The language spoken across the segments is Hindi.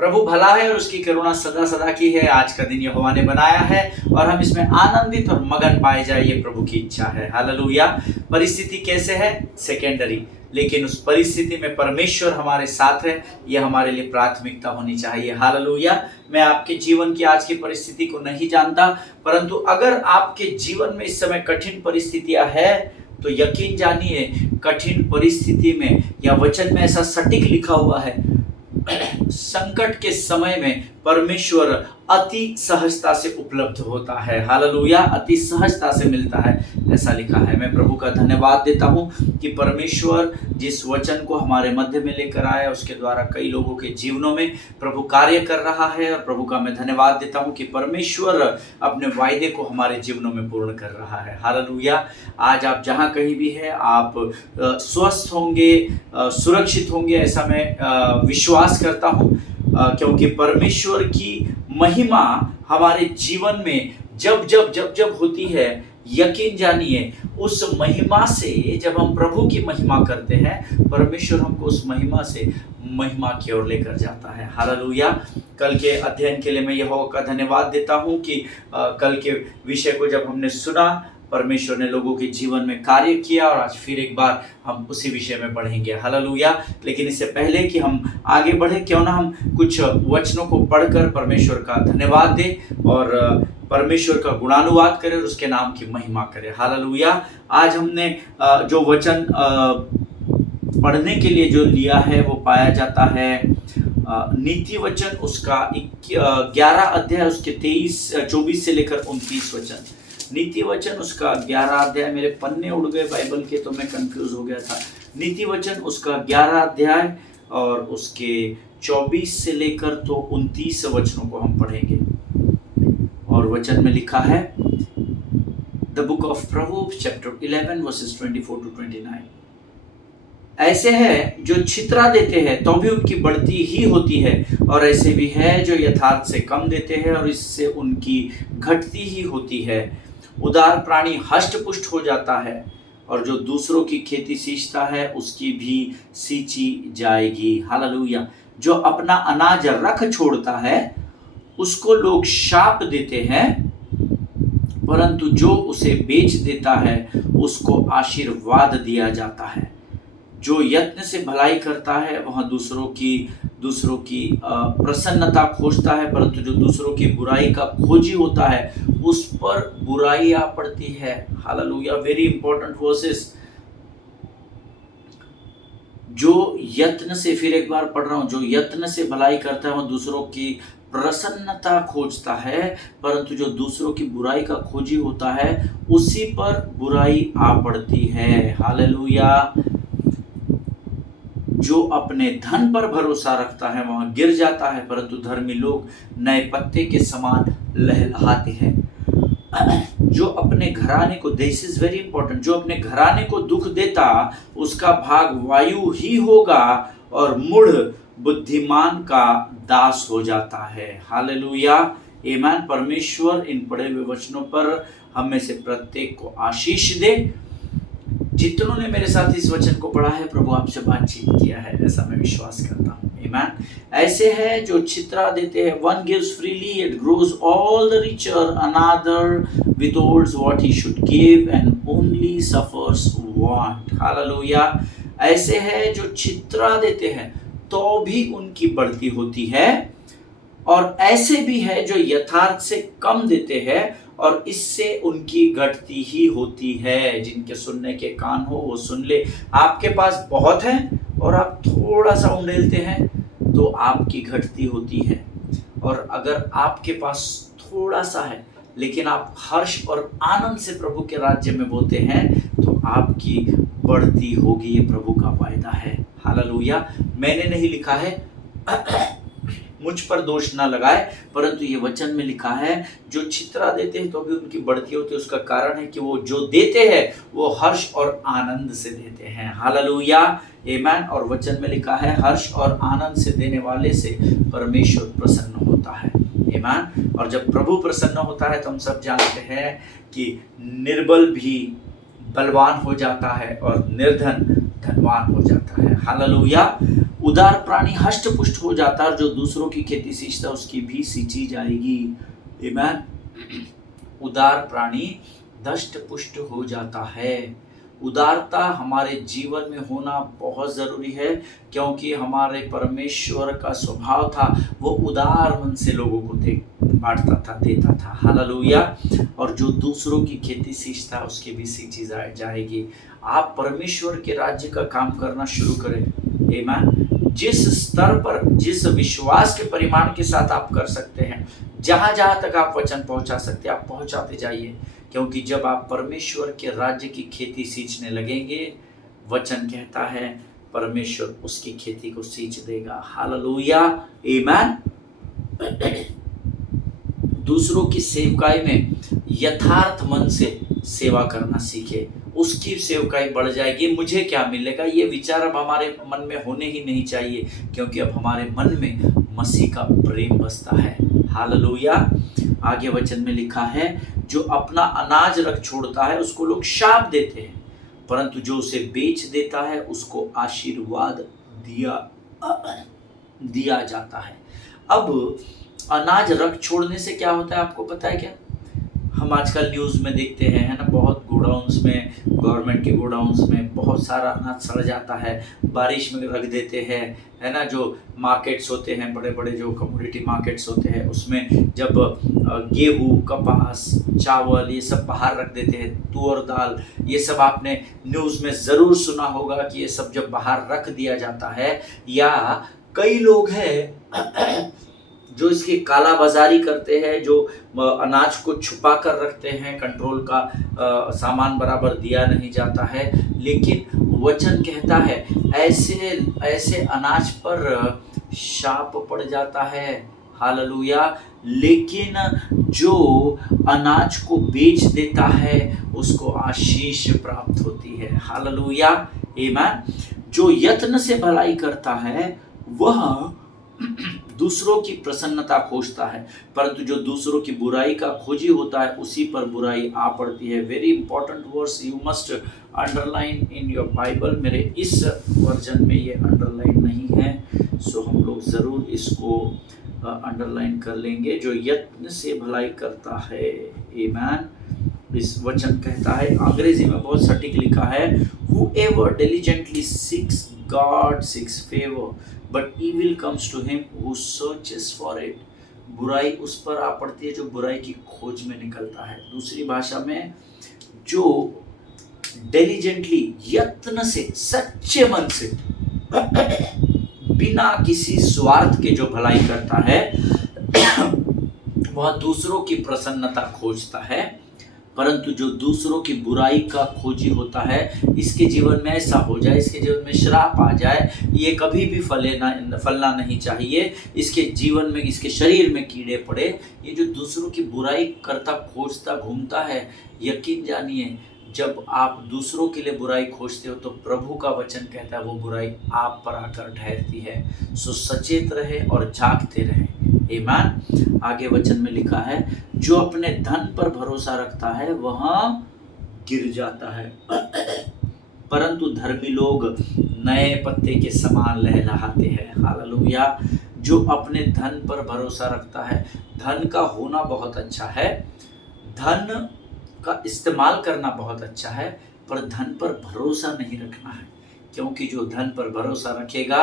प्रभु भला है और उसकी करुणा सदा सदा की है। आज का दिन यहोवा ने बनाया है और हम इसमें आनंदित और मगन पाए जाए, ये प्रभु की इच्छा है। हालेलुया। परिस्थिति कैसे है सेकेंडरी, लेकिन उस परिस्थिति में परमेश्वर हमारे साथ है, यह हमारे लिए प्राथमिकता होनी चाहिए। हालेलुया। मैं आपके जीवन की आज की परिस्थिति को नहीं जानता, परंतु अगर आपके जीवन में इस समय कठिन परिस्थितियां है तो यकीन जानिए, कठिन परिस्थिति में या वचन में ऐसा सटीक लिखा हुआ है, संकट के समय में परमेश्वर अति सहजता से उपलब्ध होता है। हालेलुया। अति सहजता से मिलता है, ऐसा लिखा है। मैं प्रभु का धन्यवाद देता हूं कि परमेश्वर जिस वचन को हमारे मध्य में लेकर आया, उसके द्वारा कई लोगों के जीवनों में प्रभु कार्य कर रहा है। और प्रभु का मैं धन्यवाद देता हूं कि परमेश्वर अपने वायदे को हमारे जीवनों में पूर्ण कर रहा है। हालेलुया। आज आप जहां कहीं भी है, आप स्वस्थ होंगे, सुरक्षित होंगे, ऐसा मैं विश्वास करता हूं, क्योंकि परमेश्वर की महिमा हमारे जीवन में जब जब जब जब होती है, यकीन जानिए उस महिमा से, जब हम प्रभु की महिमा करते हैं, परमेश्वर हमको उस महिमा से महिमा की ओर लेकर जाता है। हालेलुया। कल के अध्ययन के लिए मैं यहोवा का धन्यवाद देता हूं कि कल के विषय को जब हमने सुना, परमेश्वर ने लोगों के जीवन में कार्य किया और आज फिर एक बार हम उसी विषय में बढ़ेंगे। हालेलुया। लेकिन इससे पहले कि हम आगे बढ़े, क्यों ना हम कुछ वचनों को पढ़कर परमेश्वर का धन्यवाद दें और परमेश्वर का गुणानुवाद करें और उसके नाम की महिमा करें। हालेलुया। आज हमने जो वचन पढ़ने के लिए जो लिया है वो पाया जाता है नीति वचन, उसका 11 अध्याय, उसके 24 से लेकर 29 वचन। नीति वचन उसका 11 अध्याय, मेरे पन्ने उड़ गए बाइबल के तो मैं कंफ्यूज हो गया था। नीति वचन उसका 11 अध्याय और उसके 24 से लेकर तो 29 वचनों को हम पढ़ेंगे। और वचन में लिखा है, the book of proverbs chapter 11 versus 24 to 29। ऐसे है जो छितरा देते हैं तो भी उनकी बढ़ती ही होती है, और ऐसे भी है जो यथार्थ से कम देते हैं और इससे उनकी घटती ही होती है। उदार प्राणी हष्ट पुष्ट हो जाता है, और जो दूसरों की खेती सींचता है उसकी भी सींची जाएगी। हालेलुया। जो अपना अनाज रख छोड़ता है उसको लोग शाप देते हैं, परंतु जो उसे बेच देता है उसको आशीर्वाद दिया जाता है। जो यत्न से भलाई करता है वह दूसरों की प्रसन्नता खोजता है, परंतु जो दूसरों की बुराई का खोजी होता है उस पर बुराई आ पड़ती है। हालेलुया। Very important versus. जो यत्न से, फिर एक बार पढ़ रहा हूं, जो यत्न से भलाई करता है वह दूसरों की प्रसन्नता खोजता है, परंतु जो दूसरों की बुराई का खोजी होता है उसी पर बुराई आ पड़ती है। हालेलुया। जो अपने धन पर भरोसा रखता है वहां गिर जाता है, परंतु धर्मी लोग नए पत्ते के समान लहलहाते हैं। जो अपने घराने को, दिस इज वेरी इंपॉर्टेंट, जो अपने घराने को दुख देता उसका भाग वायु ही होगा और मूढ़ बुद्धिमान का दास हो जाता है। हालेलुया। आमीन। परमेश्वर इन पढ़े हुए वचनों पर हम में से प्रत्येक को आशीष दे। जितनों ने मेरे साथ इस वचन को पढ़ा है, प्रभु आपसे बातचीत किया है, ऐसा मैं विश्वास करता हूँ। आमीन। ऐसे है जो छितरा देते हैं, one gives freely it grows all the richer, another withholds what he should give and only suffers want। Hallelujah. ऐसे है जो छितरा देते हैं तो भी उनकी बढ़ती होती है, और ऐसे भी है जो यथार्थ से कम देते हैं और इससे उनकी घटती ही होती है। जिनके सुनने के कान हो वो सुन ले। आपके पास बहुत है और आप थोड़ा सा उंडेलते हैं तो आपकी घटती होती है, और अगर आपके पास थोड़ा सा है लेकिन आप हर्ष और आनंद से प्रभु के राज्य में बोते हैं तो आपकी बढ़ती होगी। ये प्रभु का वायदा है। हालेलुया। मैंने नहीं लिखा है, मुझ पर दोष ना लगाए, परंतु ये वचन में लिखा है जो छितरा देते हैं तो भी उनकी बढ़ती होती है। उसका कारण है कि वो जो देते हैं वो हर्ष और आनंद से देते हैं। हालेलुया। आमीन। और वचन में लिखा है हर्ष और आनंद से देने वाले से परमेश्वर प्रसन्न होता है। आमीन। और जब प्रभु प्रसन्न होता है तो हम सब जानते हैं कि निर्बल भी बलवान हो जाता है और निर्धन धनवान हो जाता है। हालेलुया। उदार प्राणी हष्ट पुष्ट हो जाता है, और जो दूसरों की खेती सींचता है उसकी भी सींची जाएगी। आमीन। उदार प्राणी दष्ट पुष्ट हो जाता है। उदारता हमारे जीवन में होना बहुत ज़रूरी है, क्योंकि हमारे परमेश्वर का स्वभाव था, वो उदार मन से लोगों को बांटता था, देता था। हालेलुया। और जो दूसरों की खेती सींचता है उसकी भी सींची जाएगी। आप परमेश्वर के राज्य का काम करना शुरू करें। आमीन। जिस स्तर पर, जिस विश्वास के परिमाण के साथ आप कर सकते हैं, जहां जहां तक आप वचन पहुंचा सकते हैं, आप पहुंचाते जाइए, क्योंकि जब आप परमेश्वर के राज्य की खेती सींचने लगेंगे, वचन कहता है परमेश्वर उसकी खेती को सींच देगा। हालेलुया। आमीन। दूसरों की सेवकाई में यथार्थ मन से सेवा करना सीखे, उसकी सेवकाई बढ़ जाएगी। मुझे क्या मिलेगा, ये विचार अब हमारे मन में होने ही नहीं चाहिए, क्योंकि अब हमारे मन में मसीह का प्रेम बसता है। हालेलुया। आगे वचन में लिखा है, जो अपना अनाज रख छोड़ता है उसको लोग शाप देते हैं, परंतु जो उसे बेच देता है उसको आशीर्वाद दिया जाता है। अब अनाज रख छोड़ने से क्या होता है आपको पता है क्या? हम आजकल न्यूज़ में देखते हैं, है ना, बहुत गोडाउन्स में, गवर्नमेंट के गोडाउन्स में बहुत सारा अनाज सड़ जाता है, बारिश में रख देते हैं, है ना। जो मार्केट्स होते हैं, बड़े बड़े जो कमोडिटी मार्केट्स होते हैं, उसमें जब गेहूँ, कपास, चावल ये सब बाहर रख देते हैं, तुअर दाल, ये सब आपने न्यूज़ में ज़रूर सुना होगा कि ये सब जब बाहर रख दिया जाता है, या कई लोग हैं जो इसकी काला बाजारी करते हैं, जो अनाज को छुपा कर रखते हैं, कंट्रोल का सामान बराबर दिया नहीं जाता है। लेकिन वचन कहता है ऐसे अनाज पर शाप पड़ जाता है। हालेलुया। लेकिन जो अनाज को बेच देता है उसको आशीष प्राप्त होती है। हालेलुया। आमीन। जो यत्न से भलाई करता है वह दूसरों की प्रसन्नता खोजता है, परंतु जो दूसरों की बुराई का खोजी होता है उसी पर बुराई आ पड़ती है। Very important words, you must underline in your Bible. मेरे इस वर्जन में ये अंडरलाइन नहीं है, सो हम लोग ज़रूर इसको अंडरलाइन कर लेंगे। जो यत्न से भलाई करता है। आमीन। इस वचन कहता है, अंग्रेजी में बहुत सटीक लिखा है, whoever diligently seeks God seeks favor, but evil comes to him who searches for it. बुराई उस पर आ पड़ती है जो बुराई की खोज में निकलता है। दूसरी भाषा में, जो डिलीजेंटली, यत्न से, सच्चे मन से, बिना किसी स्वार्थ के जो भलाई करता है वह दूसरों की प्रसन्नता खोजता है, परंतु जो दूसरों की बुराई का खोजी होता है, इसके जीवन में ऐसा हो जाए, इसके जीवन में श्राप आ जाए, ये कभी भी फलना नहीं चाहिए। इसके जीवन में, इसके शरीर में कीड़े पड़े। ये जो दूसरों की बुराई करता, खोजता, घूमता है, यकीन जानिए जब आप दूसरों के लिए बुराई खोजते हो तो प्रभु का वचन कहता है वो बुराई आप पर आकर ठहरती है। सो सचेत रहे और जागते रहे। आमीन। आगे वचन में लिखा है, जो अपने धन पर भरोसा रखता है वह गिर जाता है, परंतु धर्मी लोग नए पत्ते के समान लहलहाते हैं। हालेलुया। जो अपने धन पर भरोसा रखता है, धन का होना बहुत अच्छा है, धन का इस्तेमाल करना बहुत अच्छा है, पर धन पर भरोसा नहीं रखना है, क्योंकि जो धन पर भरोसा रखेगा,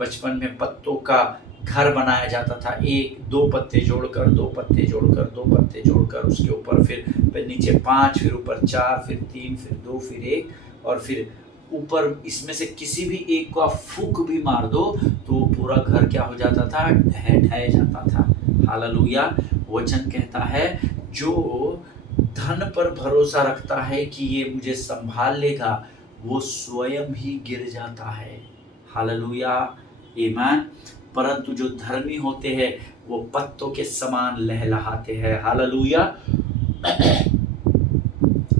बचपन में पत्तों का घर बनाया जाता था, 1 2 पत्ते जोड़कर, 2 पत्ते जोड़कर, 2 पत्ते जोड़कर, उसके ऊपर फिर नीचे 5, फिर ऊपर 4, फिर 3, फिर 2, फिर 1, और फिर ऊपर इसमें से किसी भी एक को आप फूंक भी मार दो तो पूरा घर क्या हो जाता था, ढह जाता था। हालेलुया। वचन कहता है, जो धन पर भरोसा रखता है कि ये मुझे संभाल लेगा, वो स्वयं ही गिर जाता है। हालेलुया। आमीन। परंतु जो धर्मी होते हैं वो पत्तों के समान लहलहाते हैं। हालेलुया।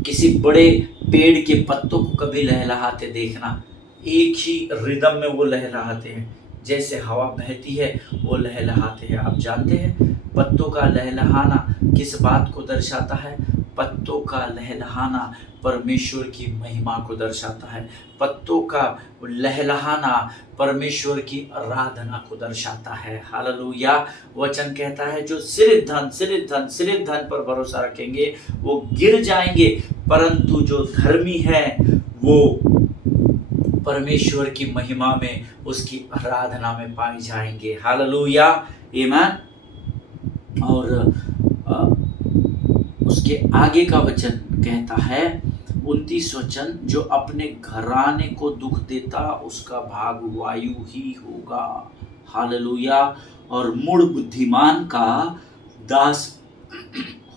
किसी बड़े पेड़ के पत्तों को कभी लहलहाते देखना, एक ही रिदम में वो लहलहाते हैं, जैसे हवा बहती है वो लहलहाते हैं। आप जानते हैं पत्तों का लहलहाना किस बात को दर्शाता है? पत्तों का लहलहाना परमेश्वर की महिमा को दर्शाता है। पत्तों का लहलहाना परमेश्वर की आराधना को दर्शाता है। हालेलुया। वचन कहता है जो सिर्फ धन पर भरोसा रखेंगे वो गिर जाएंगे, परंतु जो धर्मी है वो परमेश्वर की महिमा में, उसकी आराधना में पाए जाएंगे। हालेलुया, आमीन। और उसके आगे का वचन कहता है 29 वचन, जो अपने घराने को दुख देता उसका भाग वायु ही होगा। हालेलुया। और मूढ़ बुद्धिमान का दास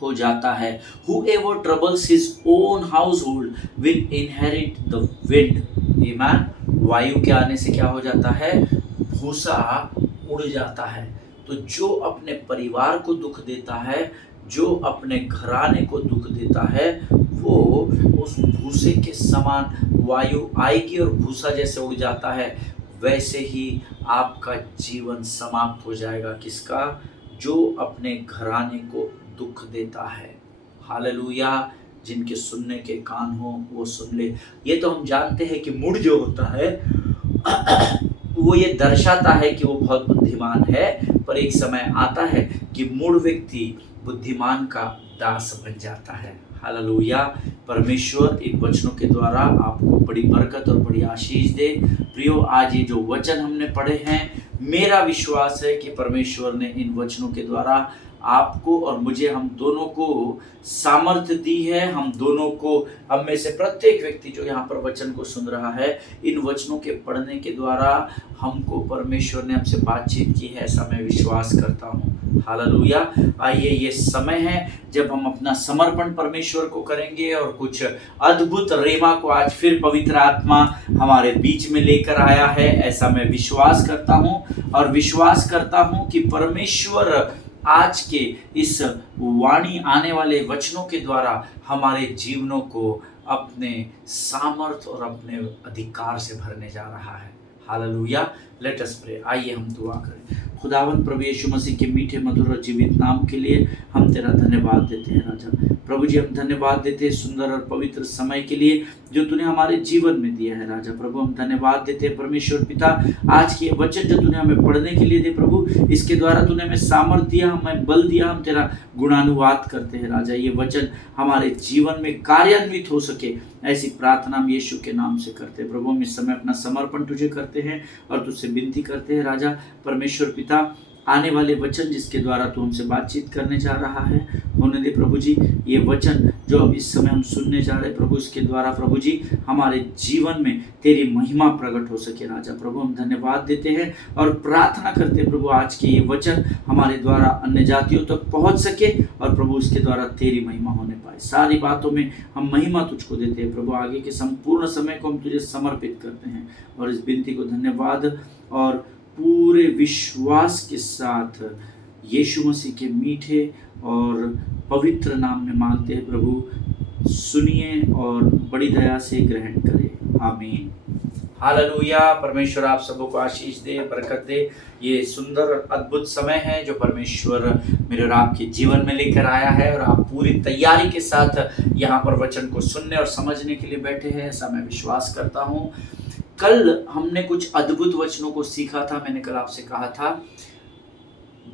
हो जाता है। Whoever troubles his own household will inherit the wind. Amen. वायु के आने से क्या हो जाता है? भूसा उड़ जाता है। तो जो अपने परिवार को दुख देता है, जो अपने घराने को दुख देता है, वो उस भूसे के समान वायु आएगी और भूसा जैसे उड़ जाता है, वैसे ही आपका जीवन समाप्त हो जाएगा। किसका? जो अपने घराने को दुख देता है। हालेलुया। जिनके सुनने के कान हो वो सुन ले। ये तो हम जानते हैं कि मूढ़ जो होता है वो ये दर्शाता है कि वो बहुत बुद्धिमान है, पर एक समय आता है कि मूढ़ व्यक्ति बुद्धिमान का दास बन जाता है। हालेलुया। परमेश्वर इन वचनों के द्वारा आपको बड़ी बरकत और बड़ी आशीष दे। प्रियो, आज ये जो वचन हमने पढ़े हैं, मेरा विश्वास है कि परमेश्वर ने इन वचनों के द्वारा आपको और मुझे, हम दोनों को सामर्थ्य दी है। हम दोनों को, हम में से प्रत्येक व्यक्ति जो यहाँ पर वचन को सुन रहा है, इन वचनों के पढ़ने के द्वारा हमको परमेश्वर ने हमसे बातचीत की है, ऐसा मैं विश्वास करता हूँ। हालेलुया। आइए, ये समय है जब हम अपना समर्पण परमेश्वर को करेंगे और कुछ अद्भुत रेमा को आज फिर पवित्र आत्मा हमारे बीच में लेकर आया है, ऐसा मैं विश्वास करता हूँ। और विश्वास करता हूँ कि परमेश्वर आज के इस वाणी आने वाले वचनों के द्वारा हमारे जीवनों को अपने सामर्थ और अपने अधिकार से भरने जा रहा है। हालेलुया। Let us pray. आइए हम दुआ करें। खुदावंद प्रभु यीशु मसीह के मीठे मधुर और जीवित नाम के लिए हम तेरा धन्यवाद देते हैं राजा। प्रभु जी, हम धन्यवाद देते हैं सुंदर और पवित्र समय के लिए जो तूने हमारे जीवन में दिया है राजा। प्रभु, हम धन्यवाद देते हैं परमेश्वर पिता, आज के वचन जो तूने हमें पढ़ने के लिए दिए प्रभु, इसके द्वारा तूने हमें सामर्थ दिया, हमें बल दिया, हम तेरा गुणानुवाद करते हैं राजा। ये वचन हमारे जीवन में कार्यान्वित हो सके, ऐसी प्रार्थना हम यीशु के नाम से करते हैं। प्रभु, हम इस समय अपना समर्पण तुझे करते हैं और तुझसे विनती करते हैं राजा। परमेश्वर पिता, आने वाले वचन जिसके द्वारा तू हमसे बातचीत करने जा रहा है, होने दे प्रभु जी। ये वचन जो अब इस समय हम सुनने जा रहे हैं प्रभु, इसके द्वारा प्रभु जी हमारे जीवन में तेरी महिमा प्रकट हो सके राजा। प्रभु, हम धन्यवाद देते हैं और प्रार्थना करते हैं प्रभु, आज के ये वचन हमारे द्वारा अन्य जातियों तक पहुंच सके और प्रभु इसके द्वारा तेरी महिमा होने पाए। सारी बातों में हम महिमा तुझको देते हैं प्रभु। आगे के संपूर्ण समय को हम तुझे समर्पित करते हैं और इस विनती को धन्यवाद और पूरे विश्वास के साथ यीशु मसीह के मीठे और पवित्र नाम में मांगते हैं प्रभु। सुनिए और बड़ी दया से ग्रहण करें। आमीन। हालेलुया। परमेश्वर आप सबों को आशीष दे, बरकत दे। ये सुंदर और अद्भुत समय है जो परमेश्वर मेरे और आपके जीवन में लेकर आया है और आप पूरी तैयारी के साथ यहाँ पर वचन को सुनने और समझने के लिए बैठे हैं, ऐसा मैं विश्वास करता हूँ। कल हमने कुछ अद्भुत वचनों को सीखा था। मैंने कल आपसे कहा था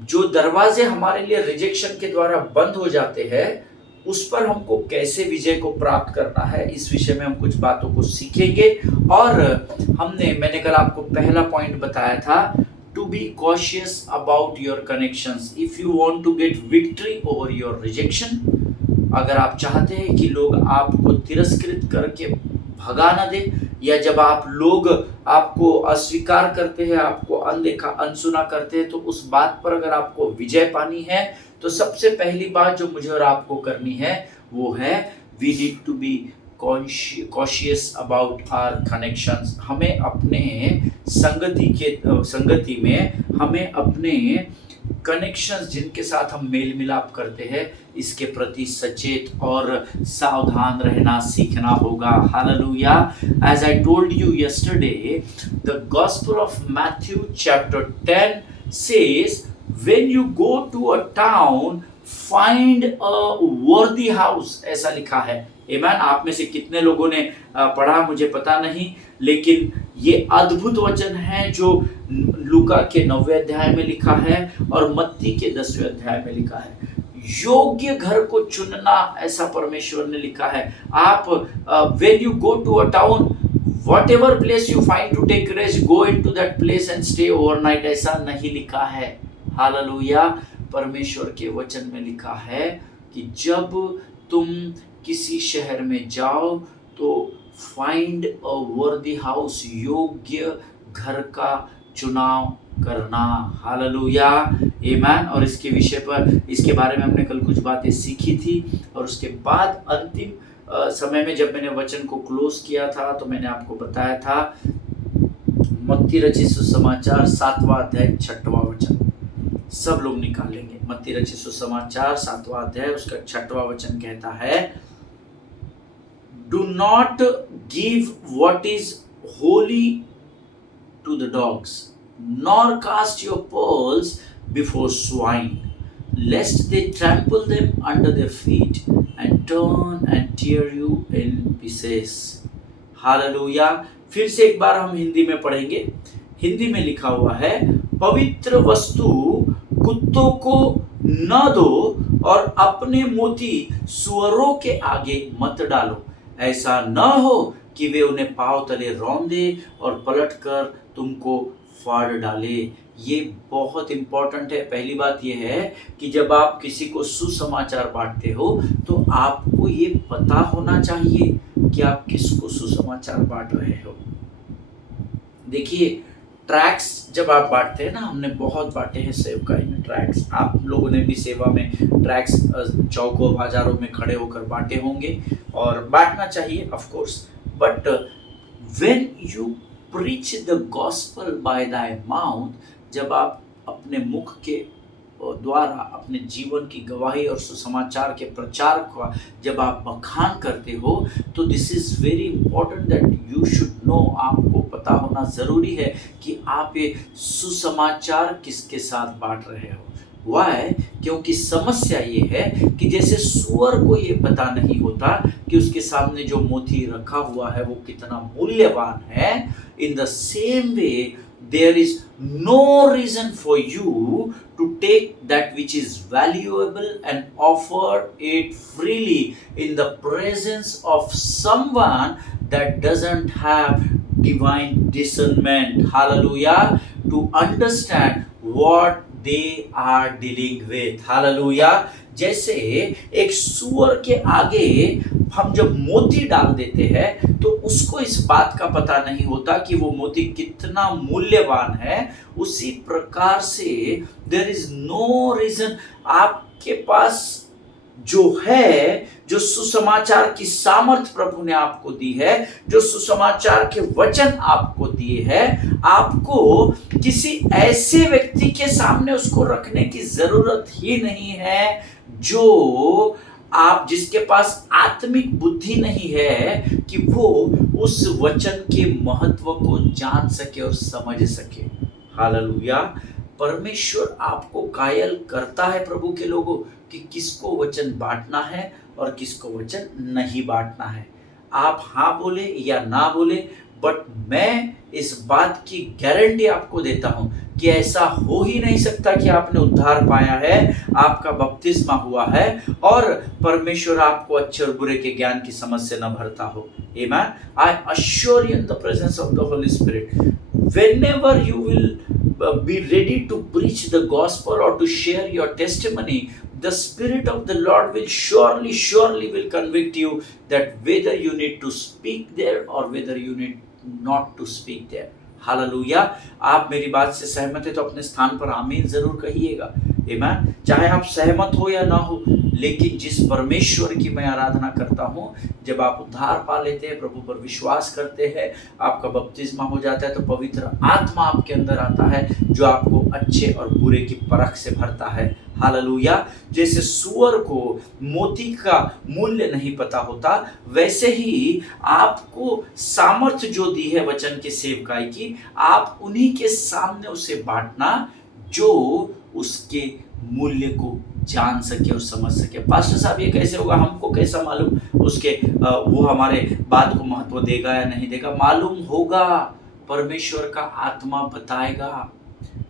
जो दरवाजे हमारे लिए रिजेक्शन के द्वारा बंद हो जाते हैं, उस पर हमको कैसे विजय को प्राप्त करना है, इस विषय में हम कुछ बातों को सीखेंगे। और मैंने कल आपको पहला पॉइंट बताया था, to be cautious about your connections if you want to get victory over your rejection. अगर आप चाहते हैं कि लोग आपको तिरस्कृत करके भगा न दे, या जब आप लोग आपको अस्वीकार करते हैं, आपको अनदेखा अनसुना करते हैं, तो उस बात पर अगर आपको विजय पानी है तो सबसे पहली बात जो मुझे और आपको करनी है वो है we need to be cautious about our connections. हमें अपने संगति में हमें अपने कनेक्शंस जिनके साथ हम मेल मिलाप करते हैं, इसके प्रति सचेत और सावधान रहना सीखना होगा। Hallelujah. As I told you yesterday, the Gospel of Matthew chapter 10 says, when you go to a town find a वर्दी हाउस, ऐसा लिखा है। आमेन। आप में से कितने लोगों ने पढ़ा मुझे पता नहीं, लेकिन ये अद्भुत वचन है जो लूका के 9वें अध्याय में लिखा है और मत्ती के 10वें अध्याय में लिखा है। योग्य घर को चुनना, ऐसा परमेश्वर ने लिखा है। आप when you go to a town, whatever place you find to take rest, go into that place and stay overnight, ऐसा नहीं लिखा है। हालेलुया। परमेश्वर के वचन में लिखा है कि जब तुम किसी शहर में जाओ तो फाइंड अ वर्दी हाउस, योग्य घर का चुनाव करना। हालेलुया, आमेन। और इसके विषय पर, इसके बारे में हमने कल कुछ बातें सीखी थी। और उसके बाद अंतिम समय में जब मैंने वचन को क्लोज किया था तो मैंने आपको बताया था मत्ती रचित सुसमाचार 7वां अध्याय 6वां वचन। सब लोग निकालेंगे। मत्ती रचित सुसमाचार 7वां अध्याय उसका 6वां वचन कहता है, do not give what is holy to the dogs, nor cast your pearls before swine, lest they trample them under their feet and turn and tear you in pieces. Hallelujah. फिर से एक बार हम हिंदी में पढ़ेंगे। हिंदी में लिखा हुआ है, पवित्र वस्तु कुत्तों को न दो और अपने मोती सुअरों के आगे मत डालो, ऐसा न हो कि वे उन्हें पांव तले रौंदे और पलटकर तुमको फाड़ डाले। ये बहुत इंपॉर्टेंट है। पहली बात यह है कि जब आप किसी को सुसमाचार बांटते हो तो आपको ये पता होना चाहिए कि आप किसको सुसमाचार बांट रहे हो। देखिए, ट्रैक्स जब आप बांटते हैं ना, हमने बहुत बांटे हैं सेवकाई में ट्रैक्स, आप लोगों ने भी सेवा में ट्रैक्स चौकों बाजारों में खड़े होकर बांटे होंगे और बांटना चाहिए of course. But when you preach the gospel by thy mouth, जब आप अपने मुख के द्वारा अपने जीवन की गवाही और सुसमाचार के प्रचार का जब आप बखान करते हो, तो this is very important that you should no, आपको पता होना जरूरी है कि आप ये सुसमाचार किसके साथ बांट रहे हो। वाई? क्योंकि समस्या ये है कि जैसे सुअर को ये पता नहीं होता कि उसके सामने जो मोती रखा हुआ है वो कितना मूल्यवान है, in the same way there is no reason for you to take that which is valuable and offer it freely in the presence of someone that doesn't have divine discernment, hallelujah, to understand what they are dealing with, hallelujah। जैसे एक सुअर के आगे हम जब मोती डाल देते हैं तो उसको इस बात का पता नहीं होता कि वो मोती कितना मूल्यवान है, उसी प्रकार से देयर इज नो रीजन, आपके पास जो है, जो सुसमाचार की सामर्थ प्रभु ने आपको दी है, जो सुसमाचार के वचन आपको दिए हैं, आपको किसी ऐसे व्यक्ति के सामने उसको रखने की जरूरत ही नहीं है जो आप, जिसके पास आत्मिक बुद्धि नहीं है कि वो उस वचन के महत्व को जान सके और समझ सके। हालेलुया। परमेश्वर आपको कायल करता है प्रभु के लोगों कि किसको वचन बांटना है और किसको वचन नहीं बांटना है। आप हाँ बोले या ना बोले, बट मैं इस बात की गारंटी आपको देता हूं कि ऐसा हो ही नहीं सकता कि आपने उद्धार पाया है, आपका बपतिस्मा हुआ है और परमेश्वर आपको अच्छे और बुरे के ज्ञान की समझ से न भरता हो। Amen. I assure you in the presence of the Holy Spirit, whenever you will be ready to preach the gospel or to share your testimony, the Spirit of the Lord will surely will convict you that whether you need to speak there or whether you need not to speak there. Hallelujah. आप मेरी बात से सहमत है तो अपने स्थान पर आमीन जरूर कहिएगा। आमीन। चाहे आप सहमत हो या ना हो, लेकिन जिस परमेश्वर की मैं आराधना करता हूँ, जब आप उद्धार पा लेते हैं, प्रभु पर विश्वास करते हैं, आपका बपतिस्मा हो जाता है, तो पवित्र आत्मा आपके अंदर आता है जो आपको अच्छे और बुरे की परख से भरता है। हालेलुया। जैसे सुअर को मोती का मूल्य नहीं पता होता, वैसे ही आपको सामर्थ्य जो दी है वचन के सेवकाई की, आप उन्हीं के सामने उसे बांटना जो उसके मूल्य को जान सके और समझ सके। पास्टर साहब ये कैसे होगा, हमको कैसा मालूम उसके वो हमारे बात को महत्व देगा या नहीं देगा? मालूम होगा, परमेश्वर का आत्मा बताएगा।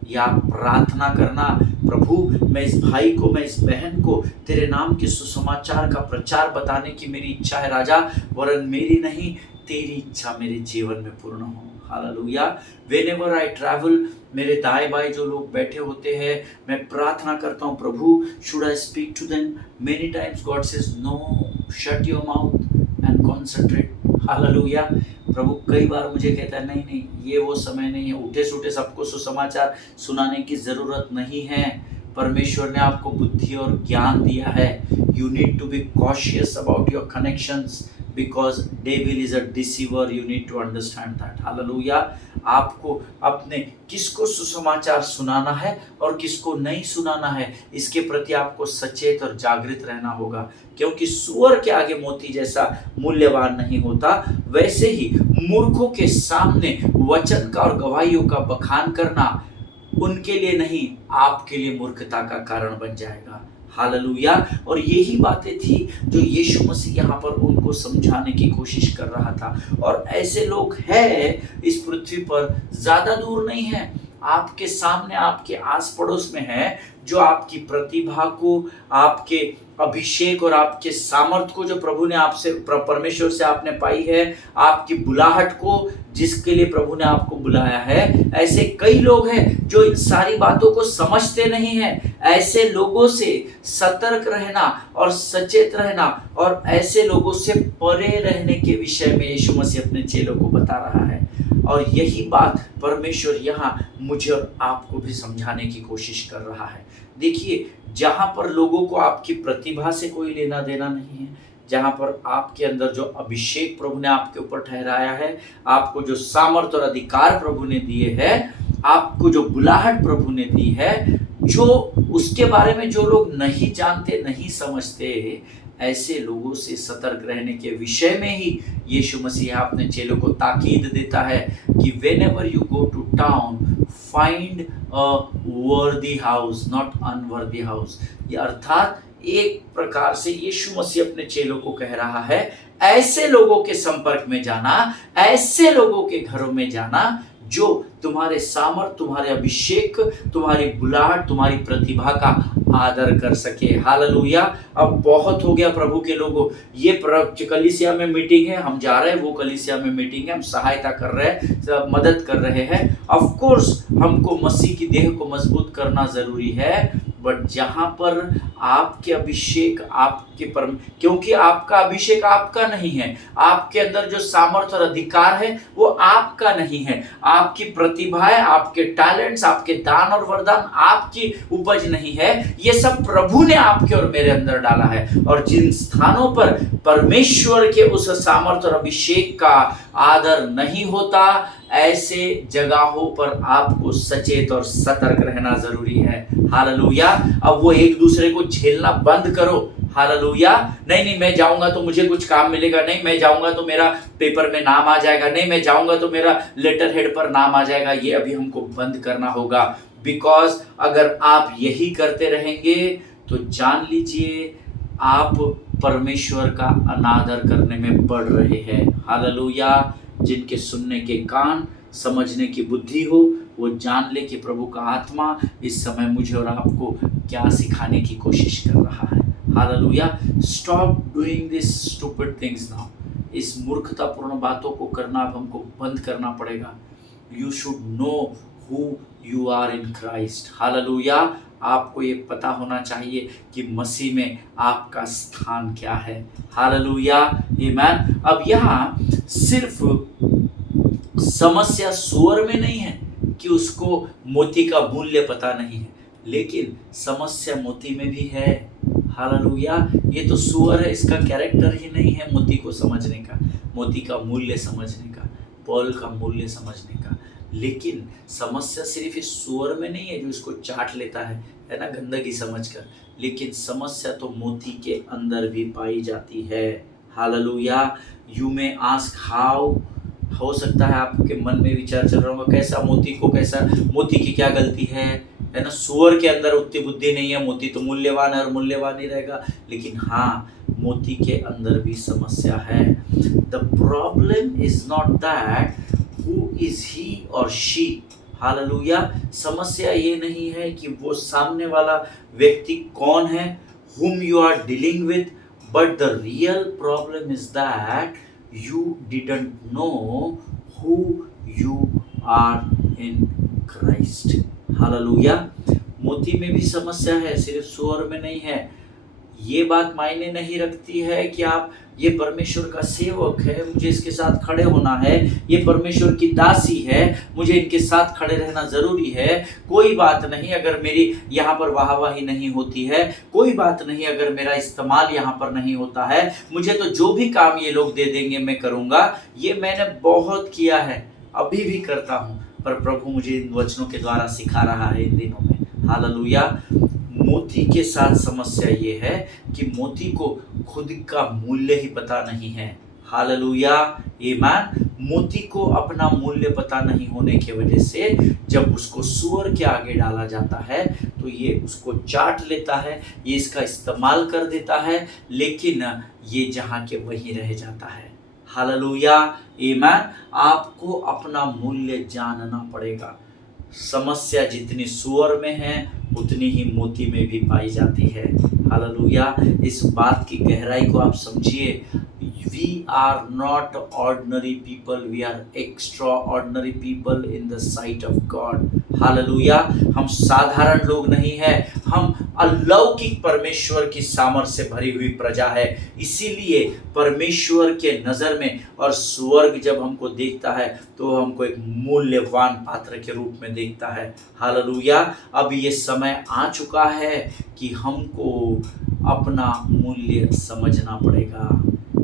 या प्रार्थना करना, प्रभु मैं इस भाई को, मैं इस बहन को तेरे नाम के सुसमाचार का प्रचार बताने की मेरी इच्छा है राजा, वरन मेरी नहीं तेरी इच्छा मेरे जीवन में पूर्ण हो। हालेलुया। व्हेनेवर आई ट्रैवल, मेरे दाएं बाएं जो लोग बैठे होते हैं, मैं प्रार्थना करता हूँ, प्रभु should I speak to them? Many times God says no, shut your mouth and concentrate. Hallelujah. प्रभु कई बार मुझे कहता है नहीं नहीं, ये वो समय नहीं है, उठे सूठे सबको सुसमाचार सुनाने की ज़रूरत नहीं है। परमेश्वर ने आपको बुद्धि और ज्ञान दिया है। You need to be cautious about your connections because devil is a deceiver, you need to understand that. Hallelujah. आपको अपने किसको सुसमाचार सुनाना है और किसको नहीं सुनाना है, इसके प्रति आपको सचेत और जागृत रहना होगा, क्योंकि सुअर के आगे मोती जैसा मूल्यवान नहीं होता, वैसे ही मूर्खों के सामने वचन का और गवाहियों का बखान करना उनके लिए नहीं, आपके लिए मूर्खता का कारण बन जाएगा। हालेलुया। और यही बातें थी जो यीशु मसीह यहाँ पर उनको समझाने की कोशिश कर रहा था। और ऐसे लोग हैं इस पृथ्वी पर, ज़्यादा दूर नहीं है, आपके सामने, आपके आस पड़ोस में है, जो आपकी प्रतिभा को, आपके अभिषेक और आपके सामर्थ्य को जो प्रभु ने आपसे, परमेश्वर से आपने पाई है, आपकी बुलाहट को जिसके लिए प्रभु ने आपको बुलाया है, ऐसे कई लोग हैं जो इन सारी बातों को समझते नहीं हैं। ऐसे लोगों से सतर्क रहना और सचेत रहना और ऐसे लोगों से परे रहने के विषय में यीशु मसीह अपने चेलों को बता रहा है। और यही बात परमेश्वर यहाँ मुझे और आपको भी समझाने की कोशिश कर रहा है। देखिए, जहाँ पर लोगों को आपकी प्रतिभा से कोई लेना देना नहीं है, जहाँ पर आपके अंदर जो अभिषेक प्रभु ने आपके ऊपर ठहराया है, आपको जो सामर्थ्य और अधिकार प्रभु ने दिए हैं, आपको जो बुलाहट प्रभु ने दी है, जो उसके बारे में जो लोग नहीं जानते, नहीं समझते, ऐसे लोगों से सतर्क रहने के विषय में ही यीशु मसीह अपने चेलों को ताकीद देता है कि whenever you go to town, find a worthy house, not unworthy house। ये अर्थात एक प्रकार से यीशु मसीह अपने चेलों को कह रहा है, ऐसे लोगों के संपर्क में जाना, ऐसे लोगों के घरों में जाना जो तुम्हारे सामर्थ्य, तुम्हारे अभिषेक, तुम्हारी बुलाहट, तुम्हारी प्रतिभा का आदर कर सके। हालेलुया। अब बहुत हो गया प्रभु के लोगों, ये कलीसिया में मीटिंग है, हम जा रहे हैं, वो कलीसिया में मीटिंग है, हम सहायता कर रहे हैं, मदद कर रहे हैं। ऑफ कोर्स हमको मसीह की देह को मजबूत करना जरूरी है, बट जहां पर आपके अभिषेक, आपके क्योंकि आपका अभिषेक आपका नहीं है, आपके अंदर जो सामर्थ्य और अधिकार है वो आपका नहीं है, आपकी प्रतिभाएं, आपके टैलेंट्स, आपके दान और वरदान आपकी उपज नहीं है, ये सब प्रभु ने आपके और मेरे अंदर डाला है। और जिन स्थानों पर परमेश्वर के उस सामर्थ्य और अभिषेक का आदर नहीं होता, ऐसे जगहों पर आपको सचेत और सतर्क रहना जरूरी है। हालेलुया। अब वो एक दूसरे को झेलना बंद करो। हालेलुया। नहीं मैं जाऊंगा तो मुझे कुछ काम मिलेगा, नहीं मैं जाऊंगा तो मेरा पेपर में नाम आ जाएगा, नहीं मैं जाऊंगा तो मेरा लेटर हेड पर नाम आ जाएगा, ये अभी हमको बंद करना होगा। बिकॉज अगर आप यही करते रहेंगे तो जान लीजिए आप परमेश्वर का अनादर करने में बढ़ रहे हैं। हालेलुया। जिनके सुनने के कान, समझने की बुद्धि हो, वो जान ले कि प्रभु का आत्मा इस समय मुझे और आपको क्या सिखाने की कोशिश कर रहा है। Hallelujah. Stop doing this stupid things now. इस मूर्खतापूर्ण बातों को करना अब हमको बंद करना पड़ेगा। You should know who you are in Christ. Hallelujah. आपको ये पता होना चाहिए कि मसीह में आपका स्थान क्या है। हालेलुया। आमीन। अब यहाँ सिर्फ समस्या सुअर में नहीं है कि उसको मोती का मूल्य पता नहीं है, लेकिन समस्या मोती में भी है। हालेलुया। ये तो सुअर है, इसका कैरेक्टर ही नहीं है मोती को समझने का, मोती का मूल्य समझने का, पर्ल का मूल्य समझने का। लेकिन समस्या सिर्फ इस सुअर में नहीं है जो इसको चाट लेता है ना, गंदगी समझकर, लेकिन समस्या तो मोती के अंदर भी पाई जाती है। हालेलुया। यू में आस्क हाउ, हो सकता है आपके मन में विचार चल रहा होगा कैसा मोती को, कैसा मोती की क्या गलती है, है ना। सुअर के अंदर उतनी बुद्धि नहीं है, मोती तो मूल्यवान है और मूल्यवान ही रहेगा। लेकिन हाँ, मोती के अंदर भी समस्या है। The problem is not that who is he और शी, हालेलुया। समस्या ये नहीं है कि वो सामने वाला व्यक्ति कौन है, whom you are dealing with, but the real problem is that you didn't know who you are in Christ, hallelujah. मोती में भी समस्या है, सिर्फ सुअर में नहीं है। ये बात मायने नहीं रखती है कि आप ये परमेश्वर का सेवक है, मुझे इसके साथ खड़े होना है, ये परमेश्वर की दासी है, मुझे इनके साथ खड़े रहना ज़रूरी है। कोई बात नहीं अगर मेरी यहाँ पर वाहवाही नहीं होती है, कोई बात नहीं अगर मेरा इस्तेमाल यहाँ पर नहीं होता है, मुझे तो जो भी काम ये लोग दे देंगे मैं करूँगा। ये मैंने बहुत किया है, अभी भी करता हूँ, पर प्रभु मुझे इन वचनों के द्वारा सिखा रहा है इन दिनों में, हालेलुया। मोती के साथ समस्या ये है कि मोती को खुद का मूल्य ही पता नहीं है, हालेलुया, आमीन। मोती को अपना मूल्य पता नहीं होने की वजह से जब उसको सुअर के आगे डाला जाता है तो ये उसको चाट लेता है, ये इसका इस्तेमाल कर देता है, लेकिन ये जहाँ के वहीं रह जाता है, हालेलुया, आमीन। आपको अपना मूल्य जानना पड़ेगा। समस्या जितनी सुअर में है उतनी ही मोती में भी पाई जाती है, हालेलुया। इस बात की गहराई को आप समझिए। We are not ordinary people, we are extraordinary people in the sight of God, hallelujah. हम साधारण लोग नहीं हैं, हम अलौकिक परमेश्वर की सामर्थ से भरी हुई प्रजा है। इसीलिए परमेश्वर के नज़र में और स्वर्ग जब हमको देखता है तो हमको एक मूल्यवान पात्र के रूप में देखता है, हालेलुया। अब ये समय आ चुका है कि हमको अपना मूल्य समझना पड़ेगा।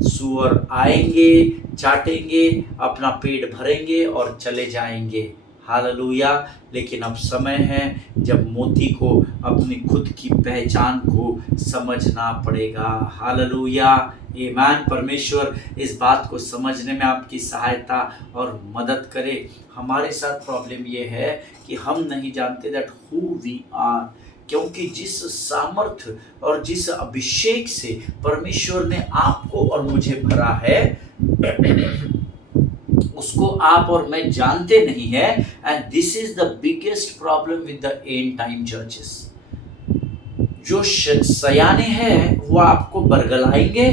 सुअर आएंगे, चाटेंगे, अपना पेट भरेंगे और चले जाएंगे, हालेलुया। लेकिन अब समय है जब मोती को अपनी खुद की पहचान को समझना पड़ेगा, हालेलुया, आमीन। परमेश्वर इस बात को समझने में आपकी सहायता और मदद करे। हमारे साथ प्रॉब्लम ये है कि हम नहीं जानते दैट हु वी आर, क्योंकि जिस सामर्थ्य और जिस अभिषेक से परमेश्वर ने आपको और मुझे भरा है उसको आप और मैं जानते नहीं है। And this is the biggest problem with the end time churches. जो सयाने हैं वो आपको बरगलाएंगे,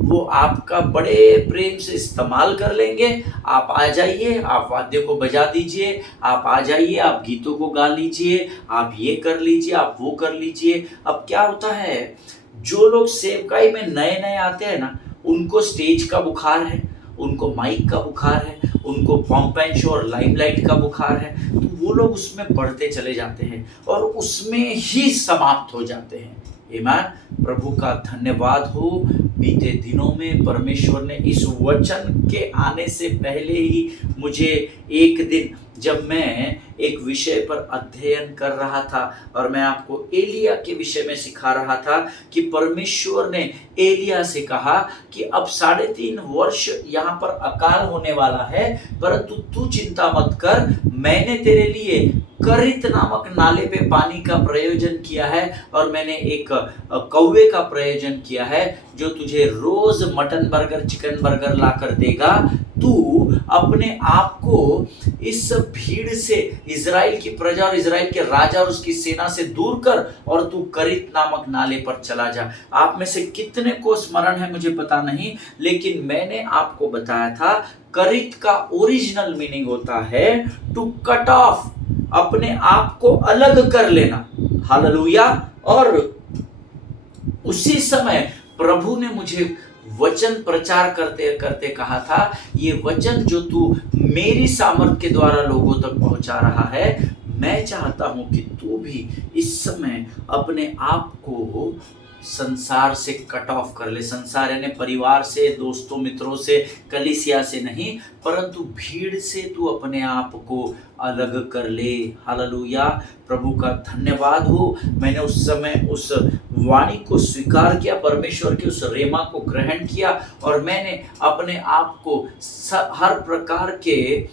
वो आपका बड़े प्रेम से इस्तेमाल कर लेंगे। आप आ जाइए, आप वाद्य को बजा दीजिए, आप आ जाइए, आप गीतों को गा लीजिए, आप ये कर लीजिए, आप वो कर लीजिए। अब क्या होता है, जो लोग सेवकाई में नए नए आते हैं ना, उनको स्टेज का बुखार है, उनको माइक का बुखार है, उनको पॉम्प एंड शो और लाइमलाइट का बुखार है, तो वो लोग उसमें बढ़ते चले जाते हैं और उसमें ही समाप्त हो जाते हैं, आमीन। प्रभु का धन्यवाद हो। बीते दिनों में परमेश्वर ने इस वचन के आने से पहले ही मुझे एक दिन जब मैं एक विषय पर अध्ययन कर रहा था और मैं आपको एलिया के विषय में सिखा रहा था कि परमेश्वर ने एलिया से कहा कि अब 3.5 वर्ष यहाँ पर अकाल होने वाला है, परंतु तू चिंता मत कर, मैंने तेरे लिए करित नामक नाले पे पानी का प्रयोजन किया है और मैंने एक कौवे का प्रयोजन किया है जो तुझे रोज मटन बर्गर चिकन बर्गर ला कर देगा। तू अपने आप को इस भीड़ से, इजराइल की प्रजा और इजराइल के राजा और उसकी सेना से दूर कर और तू करित नामक नाले पर चला जा। आप में से कितने को स्मरण है मुझे पता नहीं, लेकिन मैंने आपको बताया था करित का ओरिजिनल मीनिंग होता है टू कट ऑफ, अपने आप को अलग कर लेना, हालेलुया। और उसी समय प्रभु ने मुझे वचन प्रचार करते करते कहा था, ये वचन जो तू मेरी सामर्थ के द्वारा लोगों तक पहुंचा रहा है, मैं चाहता हूं कि तू भी इस समय अपने आप को संसार से कट ऑफ कर ले। संसार यानी परिवार से, दोस्तों मित्रों से, कलीसिया से नहीं, परंतु भीड़ से तू अपने आप को अलग कर ले। हालेलुया, प्रभु का धन्यवाद हो। मैंने उस समय उस वाणी को स्वीकार किया, परमेश्वर के उस रेमा को ग्रहण किया, और मैंने अपने आप को हर प्रकार के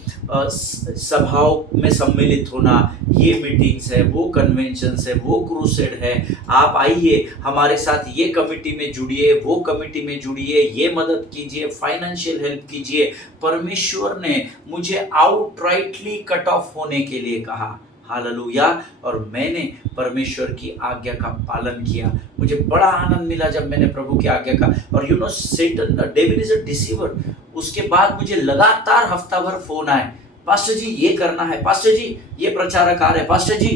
सभाओं में सम्मिलित होना, ये मीटिंग्स है, वो कन्वेंशंस है, वो क्रूसेड है, आप आइए हमारे साथ, ये कमिटी में जुड़िए, वो कमिटी में जुड़िए, ये मदद कीजिए, फाइनेंशियल हेल्प कीजिए। परमेश्वर ने मुझे आउटराइटली कट ऑफ होने के लिए कहा। हालेलुया, और मैंने परमेश्वर की आज्ञा का पालन किया। मुझे बड़ा आनंद मिला जब मैंने प्रभु की आज्ञा का, और सेटन डेविल इज अ डिसीवर। उसके बाद मुझे लगातार हफ्ता भर फोन आए, पास्टर जी ये करना है, पास्टर जी ये प्रचारक आ रहे हैं, पास्टर जी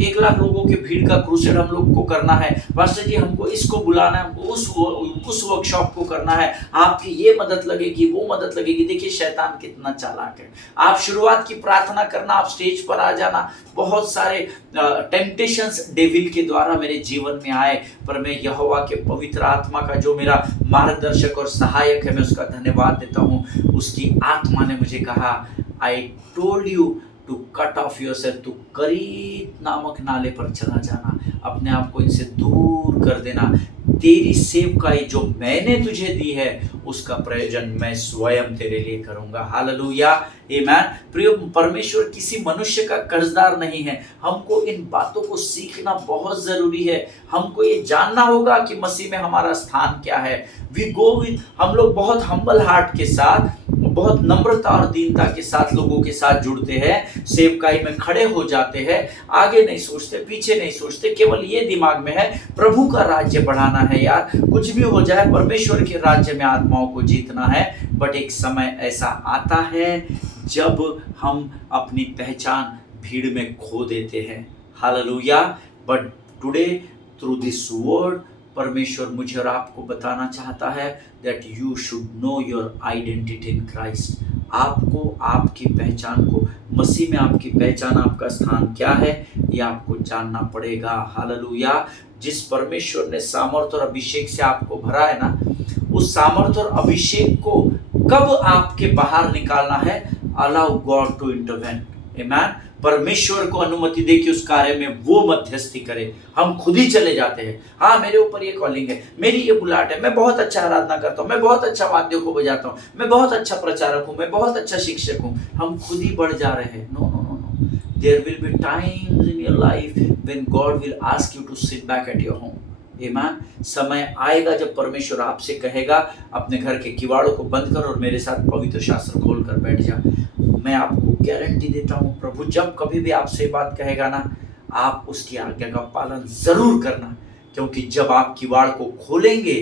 1 लाख लोगों के भीड़ का क्रूसेड हम लोग को करना है, पास्टर जी हमको इसको बुलाना है, हमको उस वर्कशॉप को करना है, आपकी ये मदद लगेगी, वो मदद लगेगी। देखिए शैतान कितना चालाक है। आप शुरुआत की प्रार्थना करना, आप स्टेज पर आ जाना, बहुत सारे टेम्पटेशंस डेविल के द्वारा मेरे जीवन में आए, पर मैं यहोवा के पवित्र आत्मा का, जो मेरा मार्गदर्शक और सहायक है, मैं उसका धन्यवाद देता हूँ। उसकी आत्मा ने मुझे कहा, I told you to cut off yourself, तू करीत नामक नाले पर चला जाना, अपने आप को इनसे दूर कर देना। तेरी सेवकाई जो मैंने तुझे दी है, उसका प्रयोजन मैं स्वयं तेरे लिए करूंगा। हालेलुया, आमीन। प्रिय, परमेश्वर किसी मनुष्य का कर्जदार नहीं है। हमको इन बातों को सीखना बहुत जरूरी है। हमको ये जानना होगा कि मसीह में हमारा स्थान क्या है। वी गो विद, हम लोग बहुत हम्बल हार्ट के साथ, बहुत नम्रता और दीनता के साथ लोगों के साथ जुड़ते हैं, सेवकाई में खड़े हो जाते हैं, आगे नहीं सोचते, पीछे नहीं सोचते, केवल ये दिमाग में है प्रभु का राज्य बढ़ाना है यार, कुछ भी हो जाए परमेश्वर के राज्य में आत्माओं को जीतना है। बट एक समय ऐसा आता है जब हम अपनी पहचान भीड़ में खो देते हैं। Hallelujah, but today through this word परमेश्वर मुझे और आपको बताना चाहता है that you should know your identity in Christ. आपको आपकी पहचान को, मसीह में आपकी पहचान, आपका स्थान क्या है, ये आपको जानना पड़ेगा। हालेलुया, जिस परमेश्वर ने सामर्थ और अभिषेक से आपको भरा है ना, उस सामर्थ और अभिषेक को कब आपके बाहर निकालना है, अलाउ गॉड टू इंटरवेन। आमीन। परमेश्वर को अनुमति दे कि उस कार्य में वो मध्यस्थी करे। हम खुद ही चले जाते हैं, हाँ मेरे ऊपर ये कॉलिंग है, मेरी ये बुलाहट है, मैं बहुत अच्छा आराधना करता हूँ, मैं बहुत अच्छा वाद्यों को बजाता हूँ, मैं बहुत अच्छा प्रचारक हूँ, मैं बहुत अच्छा शिक्षक हूँ। हम खुद ही बढ़ जा रहे हैं। No no no no, there will be times in your life when God will ask you to sit back at your home. Amen. समय आएगा जब परमेश्वर आपसे कहेगा, अपने घर के किवाड़ों को बंद कर और मेरे साथ पवित्र शास्त्र खोल कर बैठ जा। मैं आपको गारंटी देता हूँ, प्रभु जब कभी भी आपसे बात कहेगा ना, आप उसकी आज्ञा का पालन जरूर करना, क्योंकि जब आप किवाड़ को खोलेंगे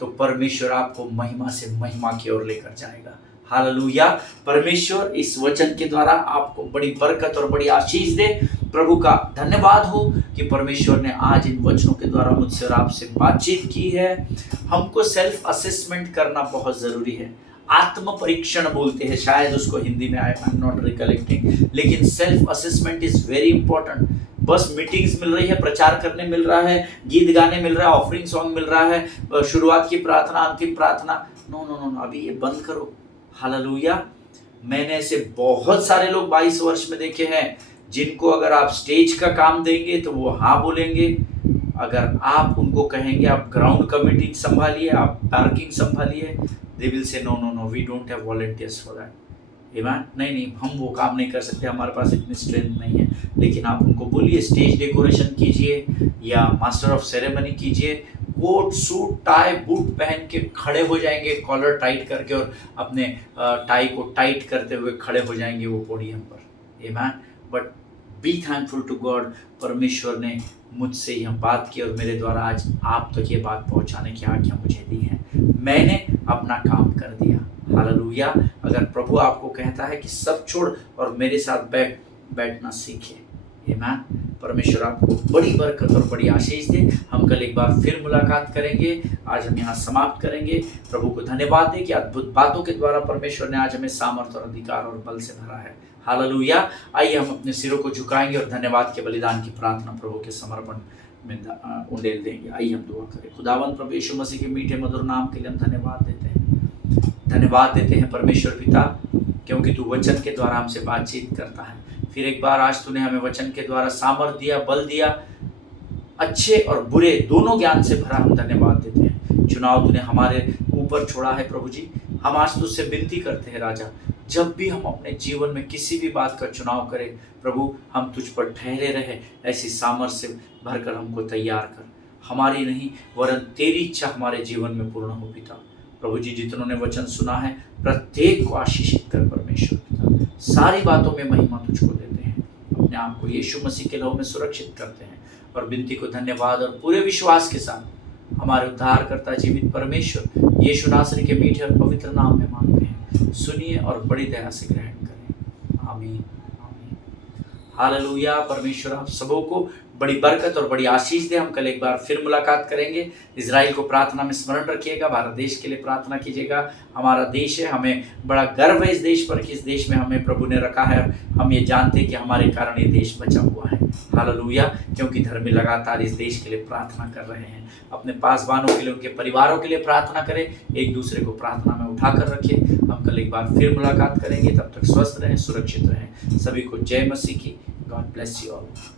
तो परमेश्वर आपको महिमा से महिमा की ओर लेकर जाएगा। हालेलुया, परमेश्वर इस वचन के द्वारा आपको बड़ी बरकत और बड़ी आशीष दे। प्रभु का धन्यवाद हो कि परमेश्वर ने आज इन वचनों के द्वारा मुझसे और आपसे बातचीत की है। हमको सेल्फ असेसमेंट करना बहुत जरूरी है। आत्म परीक्षण बोलते हैं, शायद उसको हिंदी में, आई एम नॉट रिकलेक्टिंग, लेकिन self assessment is very important. बस मीटिंग्स मिल रही है, प्रचार करने मिल रहा है, गीत गाने मिल रहा है, ऑफरिंग सॉन्ग मिल रहा है, शुरुआत की प्रार्थना, अंतिम प्रार्थना, नो नो नो, अभी ये बंद करो। हालेलुया, मैंने ऐसे बहुत सारे लोग 22 वर्ष में देखे हैं जिनको अगर आप स्टेज का काम देंगे तो वो हाँ बोलेंगे। अगर आप उनको कहेंगे आप ग्राउंड कमिटी संभालिए, आप parking संभालिए, they will say no no no, we don't have volunteers for that। आमीन। नहीं, हम वो काम नहीं कर सकते, हमारे पास इतनी स्ट्रेंथ नहीं है। लेकिन आप उनको बोलिए स्टेज डेकोरेशन कीजिए या मास्टर ऑफ सेरेमनी कीजिए, कोट सूट टाई बूट पहन के खड़े हो जाएंगे, कॉलर टाइट करके, और अपने टाई को टाइट करते हुए खड़े हो जाएंगे वो पोडियम पर। Amen. But be thankful to God, परमेश्वर ने मुझसे यह बात की और मेरे द्वारा आज आप तक ये बात पहुंचाने की आज्ञा मुझे दी है। मैंने अपना काम कर दिया। हालेलुया। अगर प्रभु आपको कहता है कि सब छोड़ और मेरे साथ बैठना सीखे, आमीन। परमेश्वर आपको बड़ी बरकत और बड़ी आशीष दे। हम कल एक बार फिर मुलाकात करेंगे। आज हम यहाँ समाप्त करेंगे। प्रभु को धन्यवाद दे कि अद्भुत बातों के द्वारा परमेश्वर ने आज हमें सामर्थ्य और अधिकार और बल से भरा है। हालेलुया। आइए हम अपने सिरों को झुकाएंगे और धन्यवाद के बलिदान की प्रार्थना प्रभु के समर्पण में उंडेल देंगे। आइए हम दुआ करें। खुदावंद प्रभु यीशु मसीह के मीठे मधुर नाम के लिए हम धन्यवाद देते हैं। धन्यवाद देते हैं परमेश्वर पिता, क्योंकि तू वचन के द्वारा हमसे बातचीत करता है। फिर एक बार आज तूने हमें वचन के द्वारा सामर्थ दिया, बल दिया, अच्छे और बुरे दोनों ज्ञान से भरा। हम धन्यवाद देते हैं। चुनाव तूने हमारे ऊपर छोड़ा है प्रभु जी। हम आज तुझसे विनती करते हैं राजा, जब भी हम अपने जीवन में किसी भी बात का चुनाव करें प्रभु, हम तुझ पर ठहरे रहे, ऐसी सामर्थ्य से भरकर हमको तैयार कर। हमारी नहीं वरन तेरी इच्छा हमारे जीवन में पूर्ण हो पिता। प्रभु जी, जितनों ने वचन सुना है प्रत्येक को आशीषित कर परमेश्वर पिता। सारी बातों में महिमा तुझको देते हैं, अपने आप को यीशु मसीह के लहू में सुरक्षित करते हैं और विनती को धन्यवाद और पूरे विश्वास के साथ हमारे उद्धारकर्ता जीवित परमेश्वर यीशु नासरी के मीठे और पवित्र नाम में मांगते हैं। सुनिए और बड़ी दया से ग्रहण करें। आमीन आमीन। हालेलुया। परमेश्वर आप सबों को बड़ी बरकत और बड़ी आशीष दे। हम कल एक बार फिर मुलाकात करेंगे। इजराइल को प्रार्थना में स्मरण रखिएगा, भारत देश के लिए प्रार्थना कीजिएगा। हमारा देश है, हमें बड़ा गर्व है इस देश पर कि इस देश में हमें प्रभु ने रखा है। हम ये जानते हैं कि हमारे कारण ये देश बचा हुआ है। हालेलुया। क्योंकि धर्मी लगातार इस देश के लिए प्रार्थना कर रहे हैं। अपने पासवानों के लिए, उनके परिवारों के लिए प्रार्थना करें, एक दूसरे को प्रार्थना में उठाकर रखें। हम कल एक बार फिर मुलाकात करेंगे। तब तक स्वस्थ रहें, सुरक्षित रहें। सभी को जय मसीह की। God bless you all.